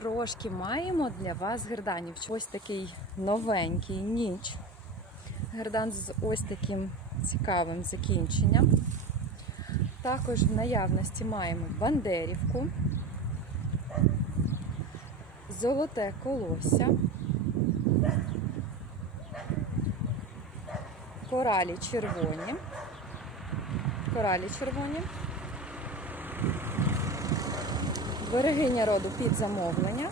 трошки маємо для вас герданів. Ось такий новенький ніч. Гердан з ось таким цікавим закінченням. Також в наявності маємо бандерівку, золоте колосся, коралі червоні, коралі червоні, берегиня роду під замовлення,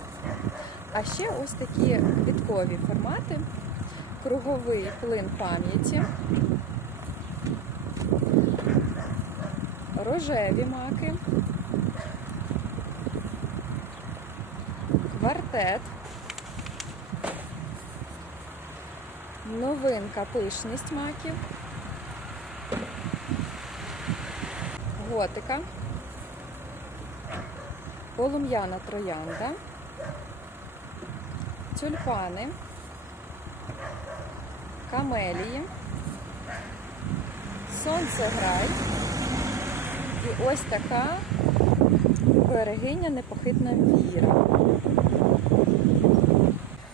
а ще ось такі квіткові формати, круговий плин пам'яті, рожеві маки, квартет, новинка пишність маків, готика, полум'яна троянда, тюльпани, камелії, сонцеграй і ось така берегиня непохитна віра.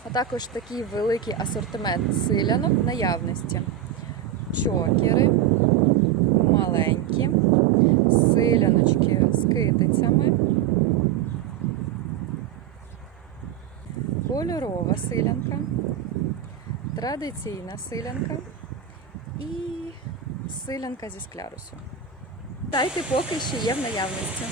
А також такий великий асортимент силянок наявності. Чокери, кольорова силянка, традиційна силянка і силянка зі склярусю. Дайте поки що є в наявності.